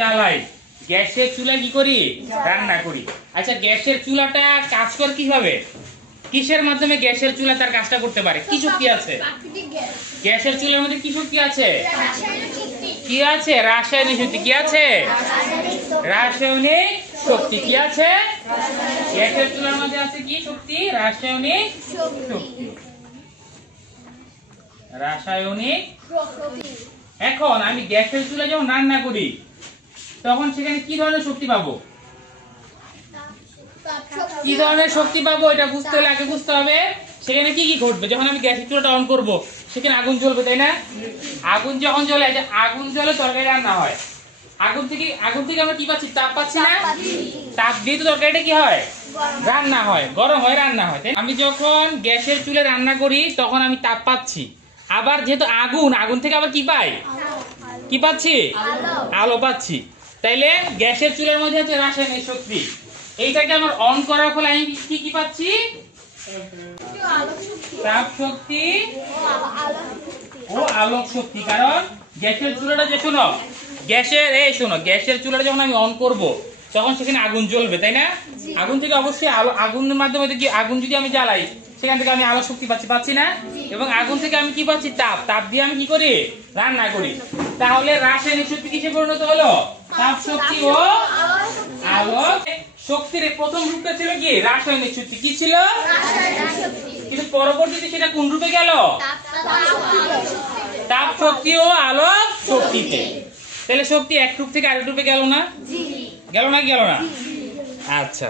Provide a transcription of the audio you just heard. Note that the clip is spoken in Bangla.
জ্বালাই, গ্যাসের চুলা কি করি? রান্না করি। আচ্ছা, গ্যাসের চুলাটা কাজ করে কিভাবে? কিসের মাধ্যমে গ্যাসের চুলা তার কাজটা করতে পারে? কি শক্তি আছে গ্যাসের চুলার মধ্যে? কি শক্তি আছে? কি আছে? রাসায়নিক শক্তি। কি আছে? রাসায়নিক শক্তি। কি আছে? গ্যাসের চুলার মধ্যে আছে কি শক্তি? রাসায়নিক শক্তি। রাসায়নিক। এখন আমি গ্যাসের চুলা যখন রান্না করি তখন সেখানে কি ধরনের শক্তি পাবো? কি ধরনের শক্তি পাবো এটা বুঝতে হলে আগে বুঝতে হবে সেখানে কি কি ঘটবে। যখন আমি গ্যাসের চুলাটা অন করব সেখানে আগুন জ্বলবে, তাই না? আগুন যখন জ্বলে, আগুন জ্বলে তরকারি রান্না হয়। আগুন থেকে আমরা কি পাচ্ছি? তাপ পাচ্ছি না? তাপ দিয়ে তো তরকারিটা কি হয়? রান্না হয়, গরম হয়, রান্না হয়। আমি যখন গ্যাসের চুলে রান্না করি তখন আমি তাপ পাচ্ছি। আবার যেহেতু আগুন থেকে আবার কি পাই? কি পাচ্ছি? আলো পাচ্ছি। তাইলে গ্যাসের চুলার মধ্যে হচ্ছে রাসায়নিক শক্তি। এইটাকে আমার অন করার ফলে আমি কি পাচ্ছি? তাপ শক্তি ও আলোক শক্তি। কারণ গ্যাসের চুলাটা যে শোনো, গ্যাসের চুলাটা যখন আমি অন করব তখন সেখানে আগুন জ্বলবে, তাই না? আগুন থেকে অবশ্যই আগুনের মাধ্যমে কি আগুন যদি আমি জ্বালাই সেখান থেকে আমি আলোক শক্তি পাচ্ছি না? এবং আগুন থেকে আমি কি পাচ্ছি? তাপ দিয়ে আমি কি করি? রান্না করি। তাহলে রাসায়নিক শক্তি কিসে পরিণত হলো? তাপ শক্তি ও আলোক শক্তির প্রথম রূপটা ছিল কি? রাসায়নিক শক্তি। কি ছিল? কিন্তু পরবর্তীতে সেটা কোন রূপে গেল? তাপ শক্তি ও আলোক শক্তিতে। তাহলে শক্তি এক রূপ থেকে আরেক রূপে গেল না? গেল না? আচ্ছা।